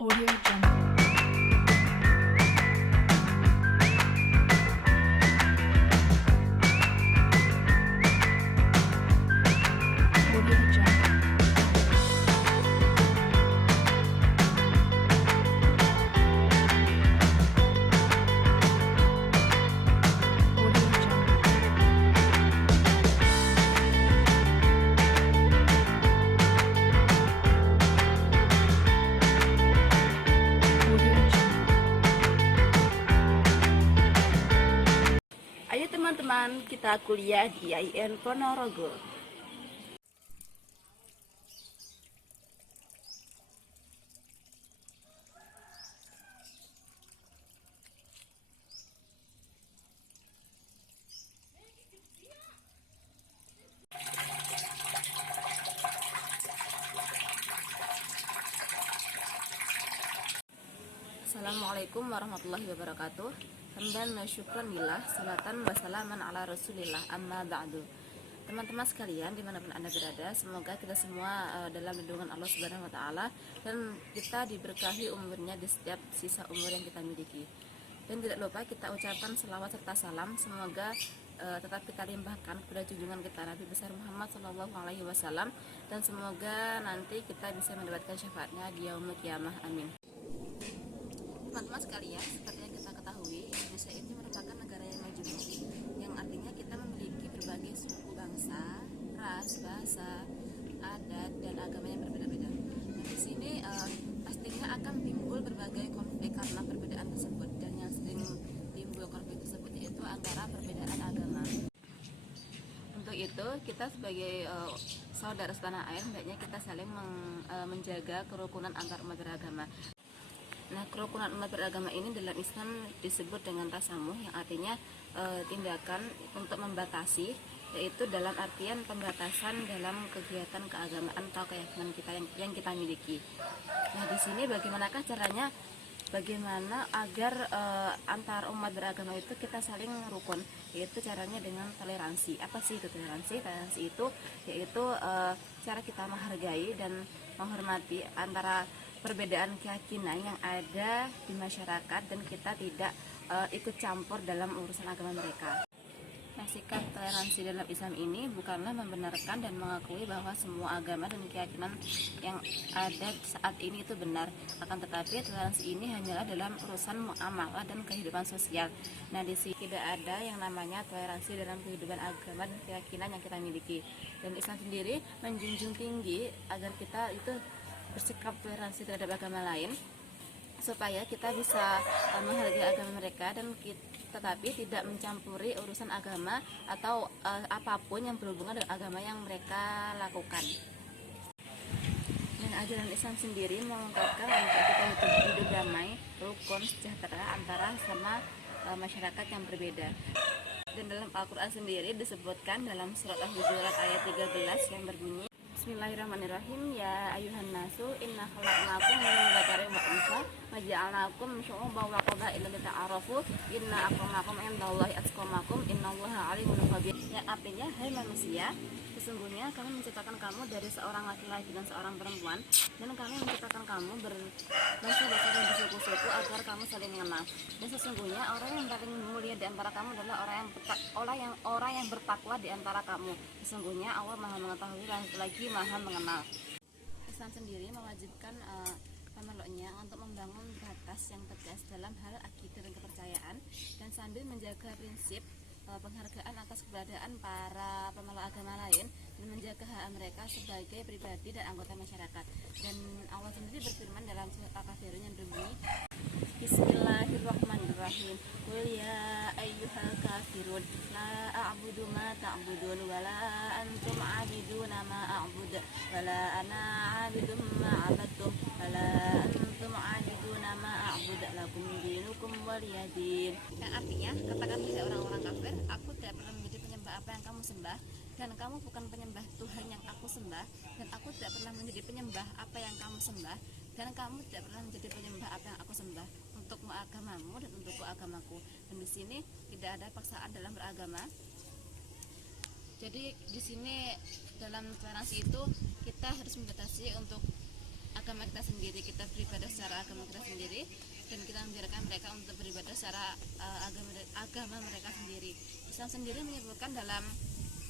Audio Jungle. Audio Jungle. Audio Jungle. Audio Jungle. Ayo teman-teman, kita kuliah di IAIN Ponorogo. Assalamualaikum warahmatullahi wabarakatuh. Hamdan wa syukran lillah, salatan wa salaman ala rasulillah, amma ba'du. Teman-teman sekalian dimanapun anda berada, semoga kita semua dalam lindungan Allah Subhanahu Wa Taala dan kita diberkahi umurnya di setiap sisa umur yang kita miliki. Dan tidak lupa kita ucapkan selawat serta salam, semoga tetap kita limpahkan kepada junjungan kita Nabi besar Muhammad Shallallahu Alaihi Wasallam, dan semoga nanti kita bisa mendapatkan syafaatnya di yaumul kiamah. Amin. Teman-teman sekalian, seperti yang kita ketahui, Indonesia ini merupakan negara yang maju, yang artinya kita memiliki berbagai suku bangsa, ras, bahasa, adat, dan agama yang berbeda-beda. Nah, di sini pastinya akan timbul berbagai konflik karena perbedaan tersebut, dan yang sering timbul konflik tersebut yaitu antara perbedaan agama. Untuk itu, kita sebagai saudara setanah air, hendaknya kita saling menjaga kerukunan antar umat beragama. Nah, kerukunan umat beragama ini dalam Islam disebut dengan tasamuh, yang artinya tindakan untuk membatasi, yaitu dalam artian pembatasan dalam kegiatan keagamaan atau keyakinan kita yang kita miliki. Nah, di sini bagaimanakah caranya, bagaimana agar antar umat beragama itu kita saling rukun, yaitu caranya dengan toleransi. Apa sih itu toleransi? Toleransi itu yaitu cara kita menghargai dan menghormati antara perbedaan keyakinan yang ada di masyarakat, dan kita tidak ikut campur dalam urusan agama mereka. Nah, sikap toleransi dalam Islam ini bukanlah membenarkan dan mengakui bahwa semua agama dan keyakinan yang ada saat ini itu benar, akan tetapi toleransi ini hanyalah dalam urusan muamalah dan kehidupan sosial. Nah, di sini tidak ada yang namanya toleransi dalam kehidupan agama dan keyakinan yang kita miliki. Dan Islam sendiri menjunjung tinggi agar kita itu bersikap toleransi terhadap agama lain, supaya kita bisa menghargai agama mereka, dan tetapi tidak mencampuri urusan agama atau apapun yang berhubungan dengan agama yang mereka lakukan. Dan ajaran Islam sendiri mengungkapkan untuk kita hidup damai, rukun, sejahtera antara sama masyarakat yang berbeda. Dan dalam Al-Quran sendiri disebutkan dalam surat Al-Hujurat ayat 13 yang berbunyi, Bismillahirrahmanirrahim. Ya ayuhan nasu inna khalaqnakum min dzakarin wa untha wa ja'alnakum syu'uban wa qabaila lita'arafu inna akramakum indallahi atqakum innallaha alimun khabir. Yang artinya, hai manusia, sesungguhnya kami menciptakan kamu dari seorang laki-laki dan seorang perempuan, dan kami menciptakan kamu berbangsa-bangsa dan bersuku-suku agar kamu saling mengenal. Dan sesungguhnya orang yang paling mulia di antara kamu adalah orang yang bertakwa di antara kamu. Sesungguhnya Allah Maha mengetahui dan lagi Maha mengenal. Islam sendiri mewajibkan pemeluknya untuk membangun batas yang tegas dalam hal akidah dan kepercayaan, dan sambil menjaga prinsip penghargaan atas keberadaan para pemeluk agama lain, dan menjaga hak mereka sebagai pribadi dan anggota masyarakat. Dan Allah sendiri berfirman dalam surat Al-Kafirun yang berbunyi, Bismillahirrahmanirrahim. Qul ya ayyuhal kafirun la a'budu ma ta'budun wa la antum 'abiduna ma a'budu wa la ana 'abidum ma 'abadtum wa la antum 'abiduna ma a'budu lakum dinukum waliyadin. Yang artinya, katakan kepada orang-orang kafir, aku tidak pernah menjadi penyembah apa yang kamu sembah, dan kamu bukan penyembah Tuhan yang aku sembah, dan aku tidak pernah menjadi penyembah apa yang kamu sembah, dan kamu tidak pernah menjadi penyembah apa yang aku sembah. Untukmu agamamu dan untukku agamaku. Dan di sini tidak ada paksaan dalam beragama. Jadi di sini dalam toleransi itu kita harus membatasi untuk agama kita sendiri, kita beribadah secara agama kita sendiri, dan kita membiarkan mereka untuk beribadah secara agama mereka sendiri. Islam sendiri menyebutkan dalam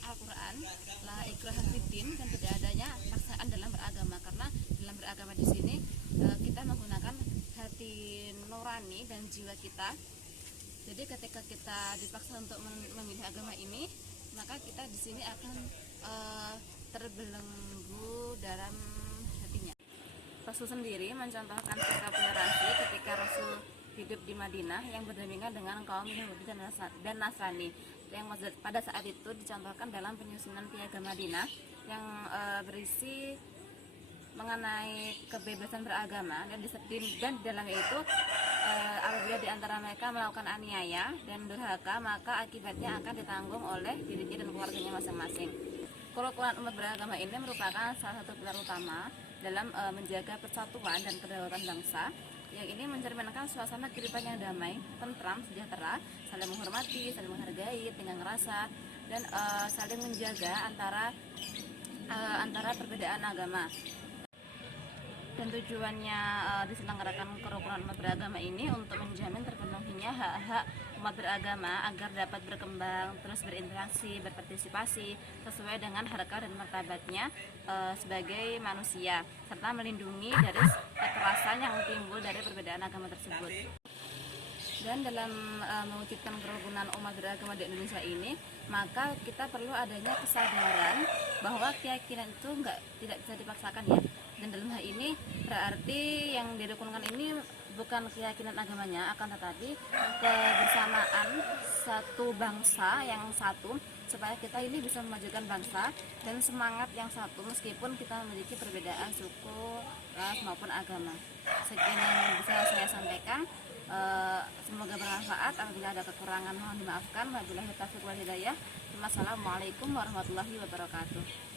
Al-Quran la ikraha fiddin, dan tidak adanya paksaan dalam beragama, karena dalam beragama di sini kita menggunakan hati nurani dan jiwa kita. Jadi ketika kita dipaksa untuk memilih agama ini, maka kita di sini akan terbelenggu dalam hatinya. Rasul sendiri mencontohkan sikap toleransi ketika Rasul hidup di Madinah yang berdampingan dengan kaum Yahudi dan Nasrani, yang pada saat itu dicontohkan dalam penyusunan Piagam Madinah yang berisi mengenai kebebasan beragama, dan di dalamnya itu apabila di antara mereka melakukan aniaya dan durhaka, maka akibatnya akan ditanggung oleh dirinya dan keluarganya masing-masing. Kerukunan umat beragama ini merupakan salah satu pilar utama dalam menjaga persatuan dan kedaulatan bangsa, yang ini mencerminkan suasana kehidupan yang damai, tentram, sejahtera, saling menghormati, saling menghargai, tenggang rasa, dan saling menjaga antara perbedaan agama. Dan tujuannya diselenggarakan kerukunan umat beragama ini untuk menjamin terpenuhinya hak-hak umat beragama agar dapat berkembang, terus berinteraksi, berpartisipasi sesuai dengan harkat dan martabatnya sebagai manusia, serta melindungi dari kekerasan yang timbul dari perbedaan agama tersebut. Dan dalam mewujudkan kerukunan umat beragama di Indonesia ini, maka kita perlu adanya kesadaran bahwa keyakinan itu tidak bisa dipaksakan ya. Dan dalam hal ini berarti yang dirukunkan ini bukan keyakinan agamanya, akan tetapi kebersamaan satu bangsa yang satu, supaya kita ini bisa memajukan bangsa dan semangat yang satu meskipun kita memiliki perbedaan suku, ras maupun agama. Sekian yang bisa saya sampaikan. Semoga bermanfaat. Apabila ada kekurangan mohon dimaafkan. Wabillahi taufiq wal hidayah. Wassalamualaikum warahmatullahi wabarakatuh.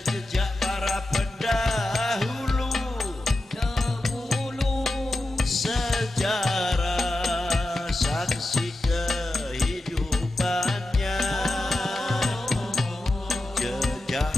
Jejak para pendahulu, sejarah saksi kehidupannya, jejak